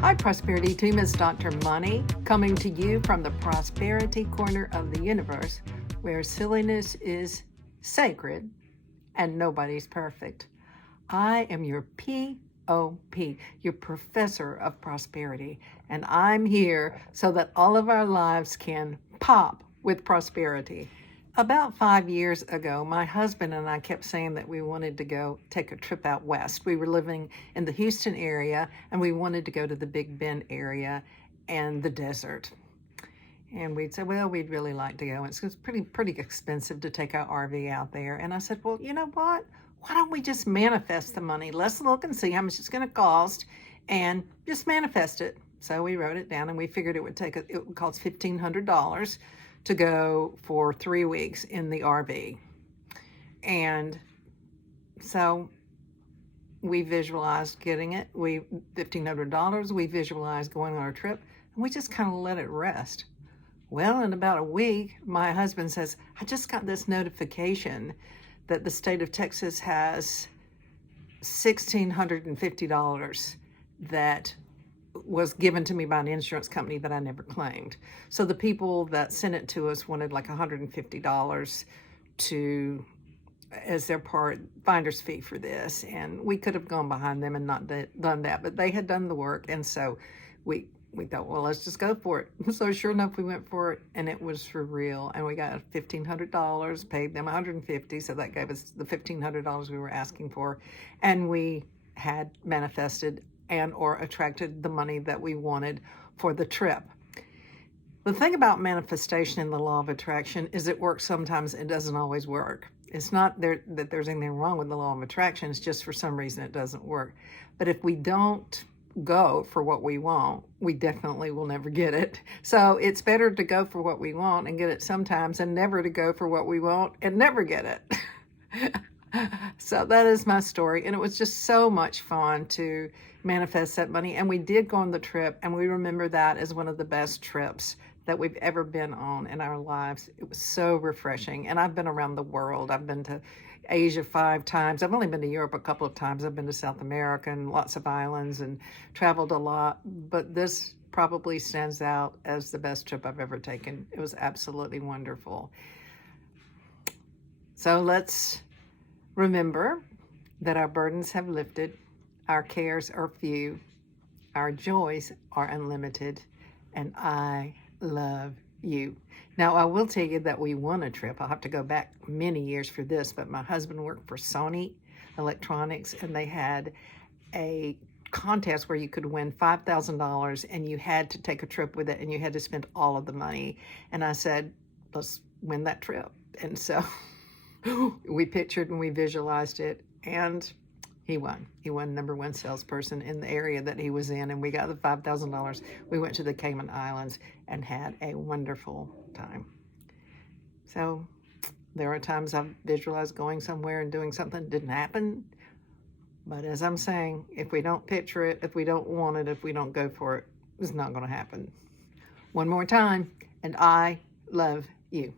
Hi, Prosperity Team. It's Dr. Money coming to you from the Prosperity Corner of the universe, where silliness is sacred and nobody's perfect. I am your POP, your Professor of Prosperity, and I'm here so that all of our lives can pop with prosperity. About 5 years ago, my husband and I kept saying that we wanted to go take a trip out west. We were living in the Houston area and we wanted to go to the Big Bend area and the desert. And we'd said, well, we'd really like to go. And it's pretty expensive to take our RV out there. And I said, well, you know what? Why don't we just manifest the money? Let's look and see how much it's going to cost and just manifest it. So we wrote it down and we figured it would cost $1,500 to go for 3 weeks in the RV. And so we visualized getting it. $1,500, we visualized going on our trip, and we just kind of let it rest. Well, in about a week, my husband says, I just got this notification that the state of Texas has $1,650 that was given to me by an insurance company that I never claimed. So the people that sent it to us wanted like $150 as their finder's fee for this. And we could have gone behind them and not done that, but they had done the work. And so we thought, well, let's just go for it. So sure enough, we went for it, and it was for real. And we got $1,500, paid them $150, so that gave us the $1,500 we were asking for. And we had manifested and or attracted the money that we wanted for the trip. The thing about manifestation in the law of attraction is it works sometimes, it doesn't always work. It's not that there's anything wrong with the law of attraction, it's just for some reason it doesn't work. But if we don't go for what we want, we definitely will never get it. So it's better to go for what we want and get it sometimes, and never to go for what we want and never get it. So that is my story, and it was just so much fun to manifest that money. And we did go on the trip, and we remember that as one of the best trips that we've ever been on in our lives. It was so refreshing. And I've been around the world. I've been to Asia 5 times. I've only been to Europe a couple of times. I've been to South America and lots of islands and traveled a lot. But this probably stands out as the best trip I've ever taken. It was absolutely wonderful. So let's remember that our burdens have lifted, our cares are few, our joys are unlimited, and I love you. Now, I will tell you that we won a trip. I'll have to go back many years for this, but my husband worked for Sony Electronics, and they had a contest where you could win $5,000, and you had to take a trip with it, and you had to spend all of the money. And I said, let's win that trip. And so we pictured and we visualized it, and he won. He won #1 salesperson in the area that he was in, and we got the $5,000. We went to the Cayman Islands and had a wonderful time. So there are times I've visualized going somewhere and doing something that didn't happen. But as I'm saying, if we don't picture it, if we don't want it, if we don't go for it, it's not going to happen. One more time, and I love you.